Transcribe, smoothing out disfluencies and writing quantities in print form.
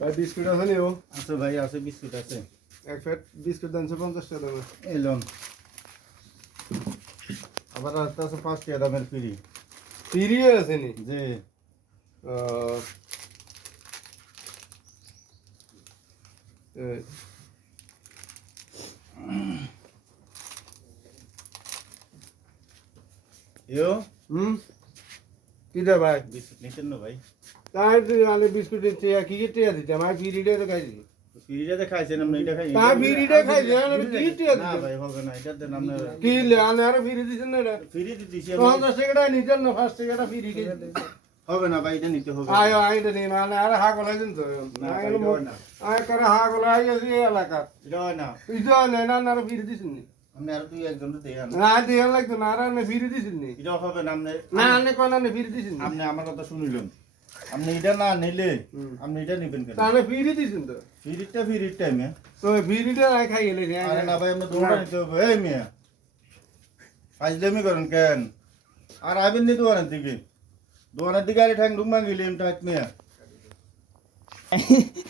ভাই বিস্কুট আছে নিও আছে ভাই আছে বিস্কুট আছে এক প্যাকেট বিস্কুট দাম 50 টাকা দাম এলন আবার আছে 5 টাকা দামের ফ্রি ফ্রি আছে নি জি ইয়ো কি দে ভাই বিস্কুট নিতেন না ভাই তাই আলে বিস্কুট টিয়া কি টিয়া দিতে আমার ফ্রিটা তো খাইছি ফ্রিটাতে খাইছেন আপনি এটা খাই তা ফ্রিটা খাইছি আমি কি টিয়া না দিতে ভাই হবে না এটা দেন আপনি কি লে আনে আর ফ্রি দিছেন না এটা ফ্রি দিতেছি 50 টাকা নিতেন না 5 টাকা ফ্রি দিতে হবে না ভাই এটা নিতে হবে আয় আইটা নিন আনে আর হা গলাইছেন তো আয় করে হা গলাই এই এলাকা এটা হয় না ইজো না না আর ফ্রি দিছেন নি আপনি আর তুই একজন দেন না দিয়ে লাগতো না আর আনে ফ্রি দিছেন নি এটা হবে না আপনি না আনে কোন আনে ফ্রি দিছেন নি আপনি আমার কথা শুনিলেন আপনি এটা না নিলে আপনি এটা নেবেন কেন তাহলে ফ্রি দিছেন তো ফ্রি টাইমে তো ফ্রিটা খাই গেলে আরে না ভাই আমরা দৌড়া নিতে হবে এই মিয়া ফাজলামি করেন কেন আর আইবেন নি দোকানের দিকে আরে ঠ্যাং ডুম ভাঙিলে এমটা মিয়া